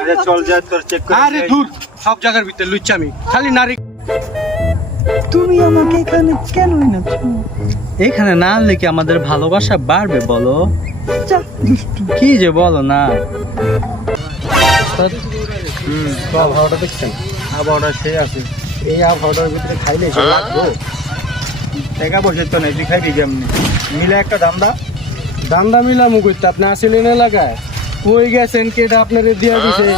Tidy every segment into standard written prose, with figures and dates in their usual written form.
আরে চল যা তোর চেক করে। আরে দূর, সব জায়গার ভিতরে লুচ্চামি, খালি নারী। তুমি আমাকে এখানে কেন এনেছো? এখানে না আনলে কি আমাদের ভালোবাসা বাড়বে বলো? যা দুষ্টু। কি যে বলো না। আবহাওয়াটা দেখছেন? আবহাওয়াটা সেই আছে। এই আবহাওয়াটার ভিতরে খাইলে সে লাগবো। টাকা পয়সা তো নেই, তুই খাইবি কেমনি? মিলে একটা ধান্দা। দান্দা মিলামু করতে আপনি আসিলেন এলাকায়, কই গেছেন, কেটা আপনারে দিয়া দিছে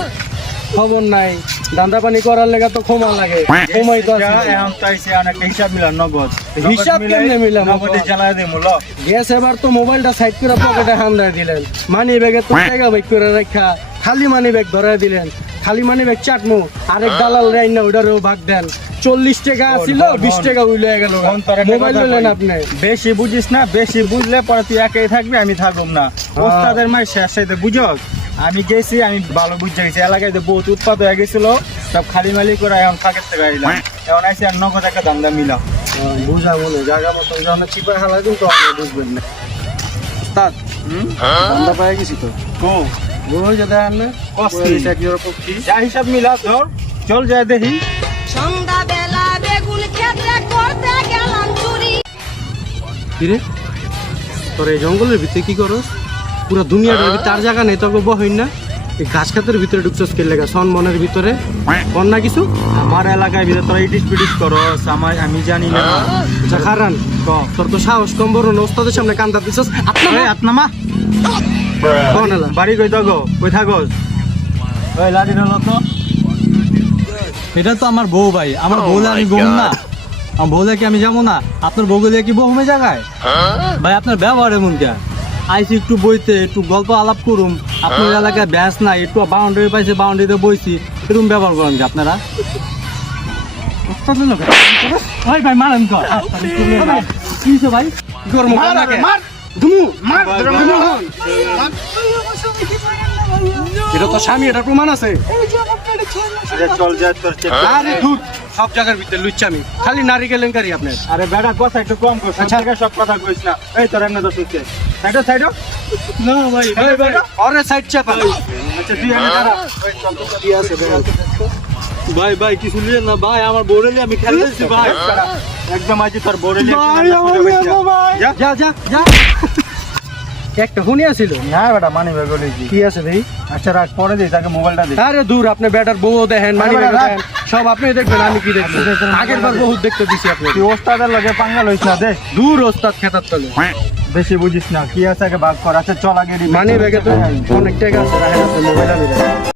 খবর নাই। দান্দা পানি করার লেগে তো ক্ষমা লাগে, সময় তো যা, আছে। এখন তো আইছে অনেকটা হিসাব মিলান, নগদ হিসাব কেমনে মিলাম? নগদে জ্বালায় দে মূল। গ্যাস এবার তো মোবাইলটা সাইড করে পকেটে হান্দায় দিলেন, মানি ব্যাগে তো টাকা বাইক করে রাখা, খালি মানি ব্যাগ ধরায় দিলেন, খালি মানি ব্যাগ চাটমু, আরেক দালাল রাইন না ওইটারও ভাগ দেন। 40 টাকা ছিল, 20 টাকা উইলে গেল। মোবাইল নিলেন আপনি। বেশি বুঝিস না, বেশি বুঝলে পরে তুই একাই থাকবি, আমি থাকব না। ওস্তাদের মাই শেষ সাইতে বুঝস। আমি গেছি, আমি ভালো বুঝে গেছি। এলাকায় তো বহুত উৎপাদ হয়ে গেছিল, সব খালি মালি করে এখন থাকের থেকে আইলাম। এখন আইসি আর নগদ একটা ধান্দা মিলা। বুঝা মনে জায়গা মতো যখন চিপা হালা দিন তো আপনি বুঝবেন না। উস্তাদ, দান্দা পাই গেছি তো। তো ওই যে দেখেন না, কষ্টি। পক্ষী। যা হিসাব মিলা ধর, চল যায় দেখি। সন্ধ্যাবেলা বেগুন খেতে করতে গেলাম চুরি। কিরে তোর এই জঙ্গলের ভিতরে কি করস? পুরো দুনিয়াটার ভিতরে তার জায়গা নেই, তোকে বহিন না। এই ঘাস খাতের ভিতরে ঢুকছস কে লেগা? সন মনের ভিতরে কর না কিছু? আমার এলাকায় ভিতরে তোরা ইটিস পিটিস করস, আমি জানি না। আচ্ছা খারান, তোর তো সাহস কম, বড় না ওস্তাদের সামনে কান্দা দিছস। আপনামা কোন এলা? বাড়ি কই থাকো? কই থাকস? ওই লাঠি হলো তো। এটা তো আমার বউ ভাই, আমার বউলে আমি বউ না। আমার বউলে কি আমি যাবো না? আপনার বউলে কি বউ হোমে জায়গায়? ভাই আপনার ব্যবহার এমন কে? আইসি একটু বইতে, একটু গল্প আলাপ করুম। আপনার এলাকায় ব্যাস নাই, একটু বাউন্ডারি পাইছে, বাউন্ডারিতে বইছি, এরকম ব্যবহার করেন কি আপনারা? ভাই ভাই মারেন কর। কি হইছে ভাই? কি করবো? দুমু মার, দুমু হন। এটা তো স্বামী, এটা প্রমাণ আছে। আরে চল যায় তোর চেক করে। আরে দূর, সব জায়গার ভিতরে লুচ্চামি, খালি নারী কেলেঙ্কারি আপনার। আরে বেটা কথা একটু কম কর, আচ্ছা। সব কথা কইস না। এই তোর এমনি তো শুনছে। সাইডো না ভাই, এই বেটা। অরে সাইড চাপা। আচ্ছা তুই এনে দাঁড়া। ওই চল তো কি আছে ভাই ভাই কিছু নিলেন না ভাই, আমার বউলে আমি খেলতেছি ভাই। দাঁড়া। একদম আজ তোর বড় ভাই, আমার যা যা যা যা। একটা হুনি আছিল। না বেটা মানি ভাই বলেছি। কি আছে দেই? আচ্ছা রাখ, পরে দিই, তাকে মোবাইলটা দে। আরে দূর, আপনি বেটার বউ দেখেন, মানি আরে ব্যাগ রাখ। দেখেন, সব আপনি দেখবেন, আমি কি দেখবো? আগের বার বহুত দেখতে দিছি আপনি। তুই ওস্তাদের লগে পাঙ্গা লইস না, দে। দূর ওস্তাদ খেতার তলে। বেশি বুঝিস না, কি আছে আগে ভাগ কর। আচ্ছা চল আগে মানি ব্যাগে তো অনেক টাকা আছে, রাখেন আপনি মোবাইল আমি রাখেন।